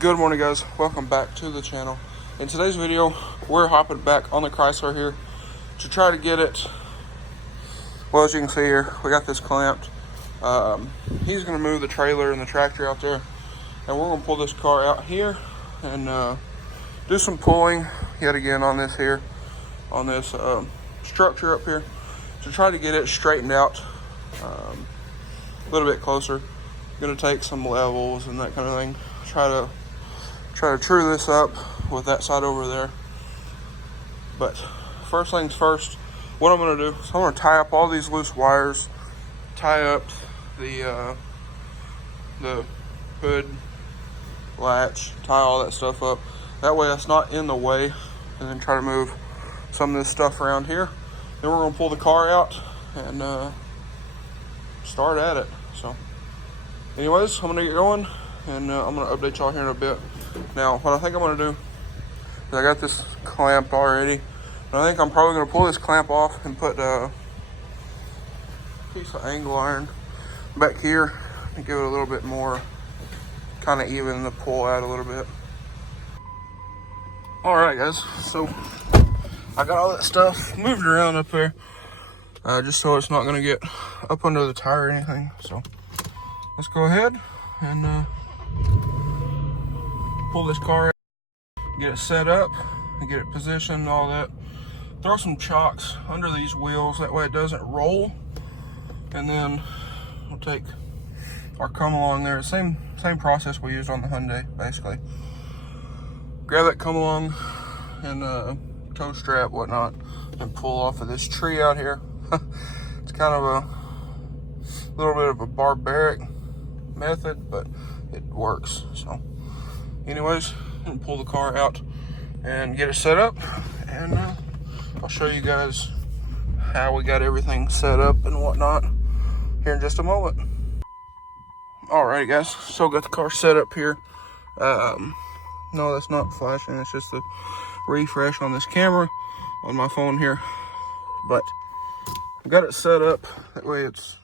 Good morning, guys. Welcome back to the channel. In today's video, we're hopping back on the Chrysler here to try to get it. Well, as you can see here, we got this clamped. He's going to move the trailer and the tractor out there, and we're going to pull this car out here and do some pulling yet again on this here, on this structure up here, to try to get it straightened out a little bit closer. Going to take some levels and that kind of thing. Try to true this up with that side over there. But first things first, what I'm going to do is I'm going to tie up all these loose wires, tie up the hood latch, tie all that stuff up. That way it's not in the way, and then try to move some of this stuff around here. Then we're going to pull the car out and start at it. So anyways, I'm going to get going, and I'm going to update y'all here in a bit. Now, what I think I'm going to do is I got this clamped already, and I think I'm probably going to pull this clamp off and put a piece of angle iron back here and give it a little bit more, kind of even the pull out a little bit. Alright guys, so I got all that stuff moved around up there, just so it's not going to get up under the tire or anything. So let's go ahead and pull this car out, get it set up, and get it positioned and all that. Throw some chocks under these wheels, that way it doesn't roll. And then we'll take our come along there, same process we used on the Hyundai, basically. Grab that come along and toe strap, whatnot, and pull off of this tree out here. It's kind of a little bit of a barbaric method, but it works. So anyways, I'm gonna pull the car out and get it set up, and I'll show you guys how we got everything set up and whatnot here in just a moment. Alright guys, so got the car set up here. No, that's not flashing, it's just the refresh on this camera on my phone here. But we got it set up, that way it's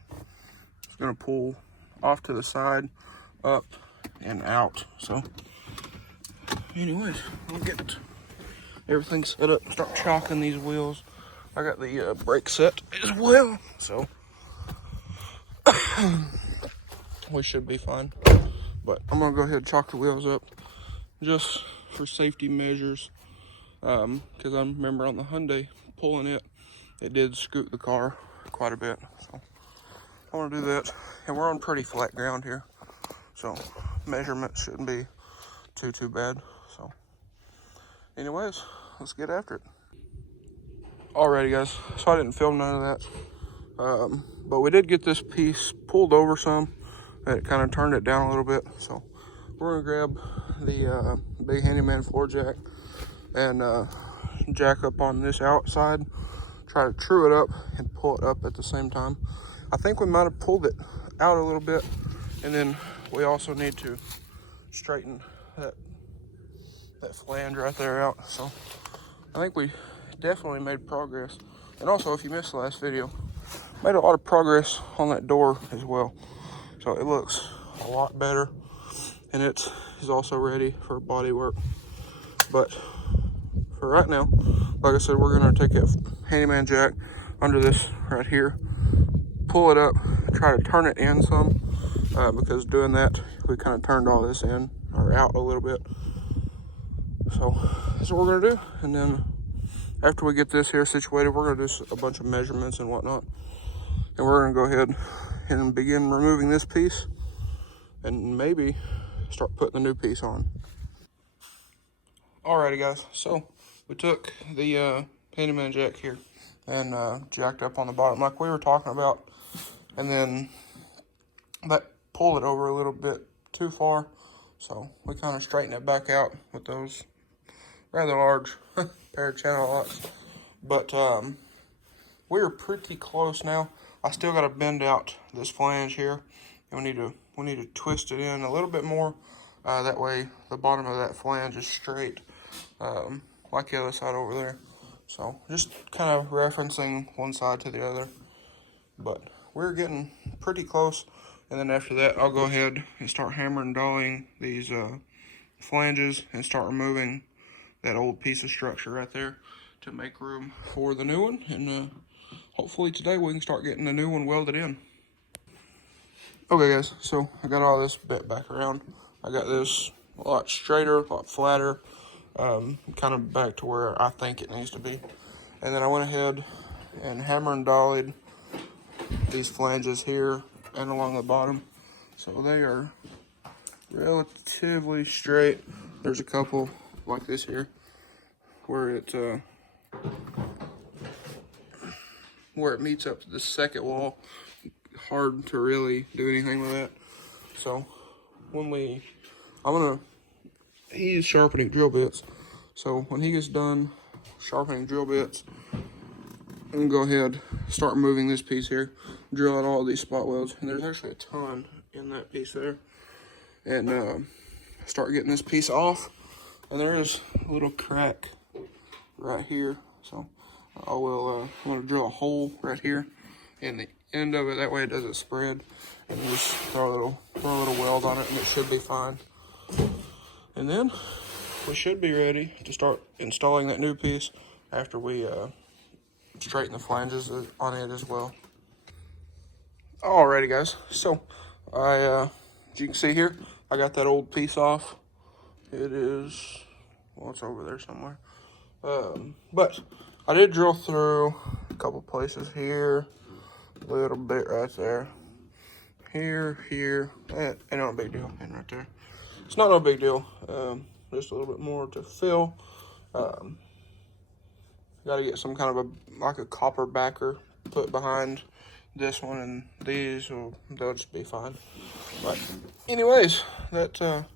gonna pull off to the side, up and out. So anyways, we'll get everything set up, start chalking these wheels. I got the brake set as well, so we should be fine. But I'm gonna go ahead and chalk the wheels up just for safety measures, because I remember on the Hyundai pulling it did scoot the car quite a bit. So I want to do that, and we're on pretty flat ground here, so measurements shouldn't be too bad. So anyways, let's get after it. Alrighty guys, so I didn't film none of that, but we did get this piece pulled over some, and it kind of turned it down a little bit. So we're gonna grab the big handyman floor jack and jack up on this outside, try to true it up and pull it up at the same time. I think we might have pulled it out a little bit, and then we also need to straighten that flange right there out. So I think we definitely made progress. And also, if you missed the last video, made a lot of progress on that door as well. So it looks a lot better, and it is also ready for body work. But for right now, like I said, we're gonna take that handyman jack under this right here, pull it up, try to turn it in some, because doing that, we kind of turned all this in or out a little bit. So that's what we're gonna do, and then after we get this here situated, we're gonna do a bunch of measurements and whatnot, and we're gonna go ahead and begin removing this piece, and maybe start putting the new piece on. Alrighty guys, so we took the handyman jack here and jacked up on the bottom like we were talking about, and then that pulled it over a little bit too far, so we kind of straightened it back out with those rather large pair of channel locks. But we're pretty close now. I still got to bend out this flange here, and we need to twist it in a little bit more, that way the bottom of that flange is straight, like the other side over there. So just kind of referencing one side to the other, but we're getting pretty close. And then after that, I'll go ahead and start hammering and dollying these flanges and start removing that old piece of structure right there to make room for the new one. And hopefully today we can start getting the new one welded in. Okay guys, so I got all this bent back around. I got this a lot straighter, a lot flatter, kind of back to where I think it needs to be. And then I went ahead and hammer and dollied these flanges here and along the bottom. So they are relatively straight. There's a couple like this here where it meets up to the second wall. Hard to really do anything with that. So he's sharpening drill bits. So when he gets done sharpening drill bits, I'm gonna go ahead, start moving this piece here, drill out all these spot welds, and there's actually a ton in that piece there, and start getting this piece off. And there is a little crack right here, so I'm gonna drill a hole right here in the end of it, that way it doesn't spread, and just throw a little weld on it and it should be fine. And then we should be ready to start installing that new piece after we straighten the flanges on it as well. Alrighty guys, so as you can see here, I got that old piece off. It is, well, it's over there somewhere, but I did drill through a couple places here, a little bit right there, here, ain't no big deal, and right there. It's not no big deal, just a little bit more to fill. Got to get some kind of like a copper backer put behind this one, and they'll just be fine. But anyways, that got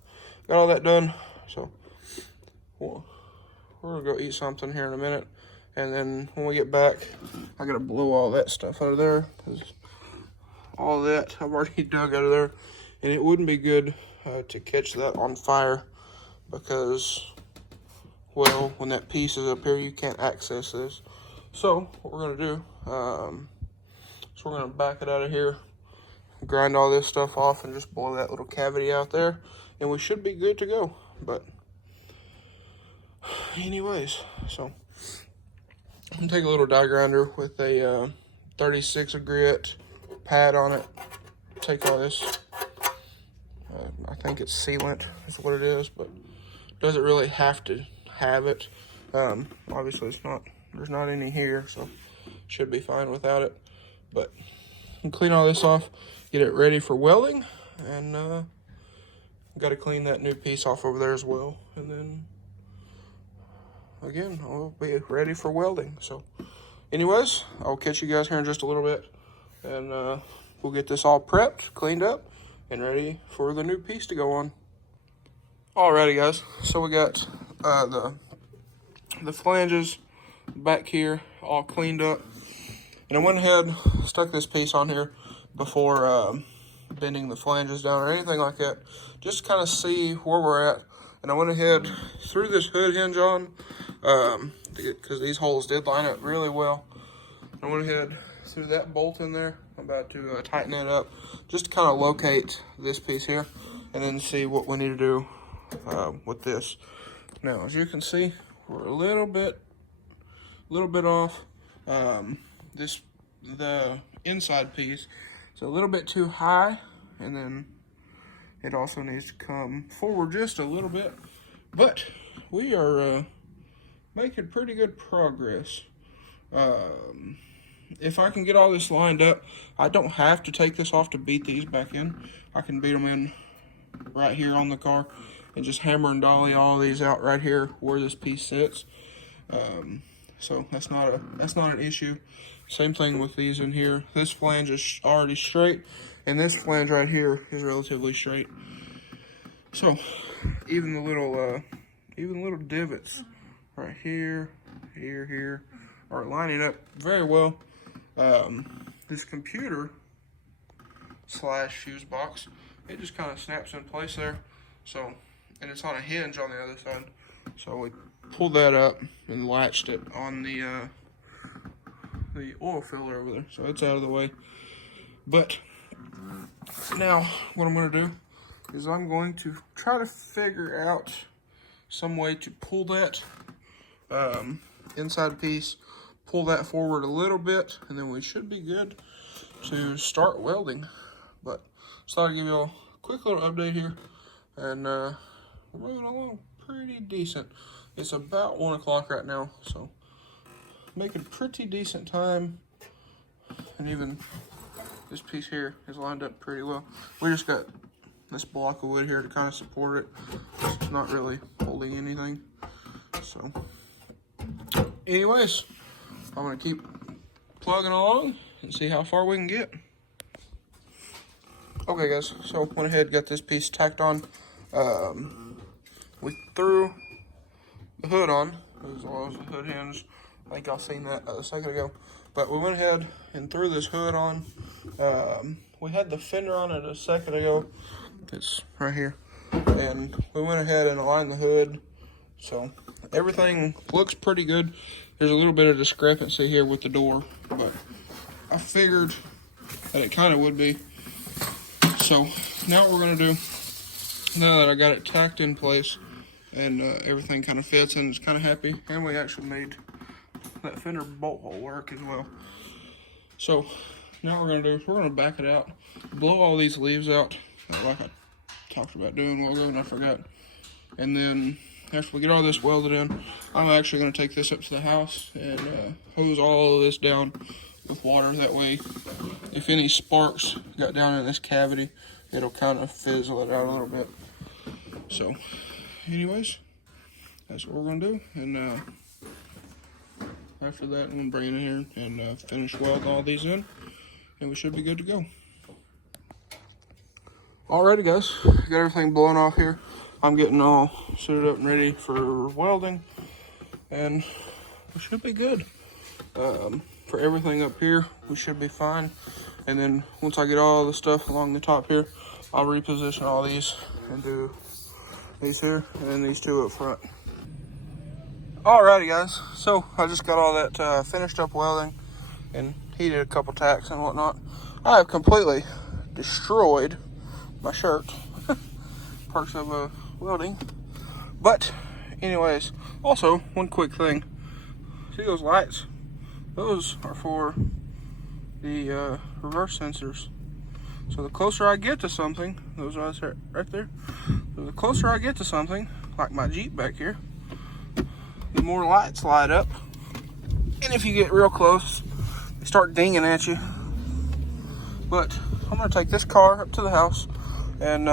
all that done, so we're gonna go eat something here in a minute. And then when we get back, I gotta blow all that stuff out of there, because all that I've already dug out of there, and it wouldn't be good to catch that on fire, because, well, when that piece is up here, you can't access this. So what we're gonna do, so we're gonna back it out of here, grind all this stuff off, and just blow that little cavity out there, and we should be good to go. But anyways, so I'm gonna take a little die grinder with a 36 grit pad on it. Take all this, I think it's sealant is what it is, but doesn't really have to have it. Obviously there's not any here, so should be fine without it. But clean all this off, get it ready for welding, and got to clean that new piece off over there as well. And then again, I'll be ready for welding. So anyways, I'll catch you guys here in just a little bit, and we'll get this all prepped, cleaned up, and ready for the new piece to go on. Alrighty guys, so we got the flanges back here all cleaned up, and I went ahead, stuck this piece on here before bending the flanges down or anything like that, just to kind of see where we're at. And I went ahead, threw this hood hinge on, because these holes did line up really well. I went ahead, threw that bolt in there. I'm about to tighten it up, just to kind of locate this piece here, and then see what we need to do with this. Now, as you can see, we're a little bit off. The inside piece is a little bit too high, and then it also needs to come forward just a little bit. But we are making pretty good progress. If I can get all this lined up, I don't have to take this off to beat these back in. I can beat them in right here on the car and just hammer and dolly all of these out right here where this piece sits. So that's not an issue. Same thing with these in here. This flange is already straight, and this flange right here is relatively straight. So even the little divots right here, here are lining up very well. This computer slash fuse box, it just kind of snaps in place there. So, and it's on a hinge on the other side. So we pulled that up and latched it on the oil filler over there. So it's out of the way. But now what I'm gonna do is I'm going to try to figure out some way to pull that inside piece, pull that forward a little bit, and then we should be good to start welding. But just thought I'd give you all a quick little update here, and we're moving along pretty decent. It's about 1 o'clock right now, so making pretty decent time, and even this piece here is lined up pretty well. We just got this block of wood here to kind of support it. It's not really holding anything. So anyways, I'm gonna keep plugging along and see how far we can get. Okay guys, so went ahead, got this piece tacked on. We threw the hood on, as well as the hood hinge. I think y'all seen that a second ago. But we went ahead and threw this hood on. We had the fender on it a second ago. It's right here. And we went ahead and aligned the hood. So everything looks pretty good. There's a little bit of discrepancy here with the door, but I figured that it kind of would be. So now what we're gonna do, now that I got it tacked in place and everything kind of fits and it's kind of happy, and we actually made that fender bolt hole work as well. So now what we're gonna do is we're gonna back it out, blow all these leaves out, like I talked about doing a while ago and I forgot. And then after we get all this welded in, I'm actually gonna take this up to the house and hose all of this down with water. That way, if any sparks got down in this cavity, it'll kind of fizzle it out a little bit. So anyways, that's what we're gonna do. And after that, I'm gonna bring it in here and finish welding all these in, and we should be good to go. Alrighty guys, got everything blown off here. I'm getting all suited up and ready for welding, and we should be good. For everything up here, we should be fine. And then once I get all the stuff along the top here, I'll reposition all these and do these here and these two up front. Alrighty guys, so I just got all that finished up welding and heated a couple tacks and whatnot. I have completely destroyed my shirt. Parts of welding. But anyways, also one quick thing. See those lights? Those are for the reverse sensors. So the closer I get to something, those are right there. So the closer I get to something, like my Jeep back here, the more lights light up. And if you get real close, they start dinging at you. But I'm gonna take this car up to the house and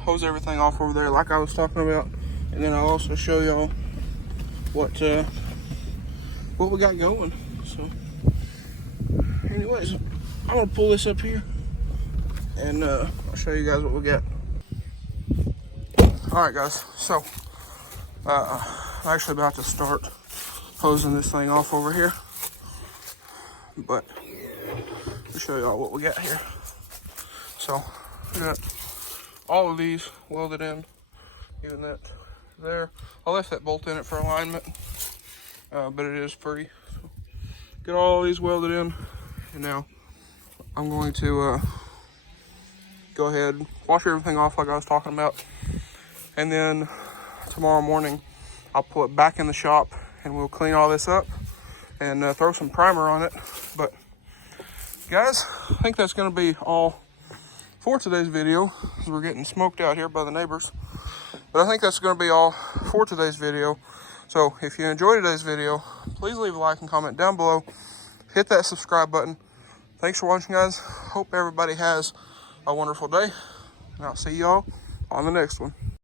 hose everything off over there like I was talking about. And then I'll also show y'all what we got going. So anyways, I'm gonna pull this up here and I'll show you guys what we got. All right guys, so I'm actually about to start hosing this thing off over here, but I'll show y'all what we got here. So we got all of these welded in, even that there. I left that bolt in it for alignment, but it is pretty. So get all these welded in, and now I'm going to go ahead, wash everything off like I was talking about, and then tomorrow morning I'll pull it back in the shop and we'll clean all this up and throw some primer on it. But guys, I think that's going to be all for today's video, because we're getting smoked out here by the neighbors. But I think that's going to be all for today's video. So if you enjoyed today's video, please leave a like and comment down below. Hit that subscribe button. Thanks for watching, guys. Hope everybody has a wonderful day, and I'll see y'all on the next one.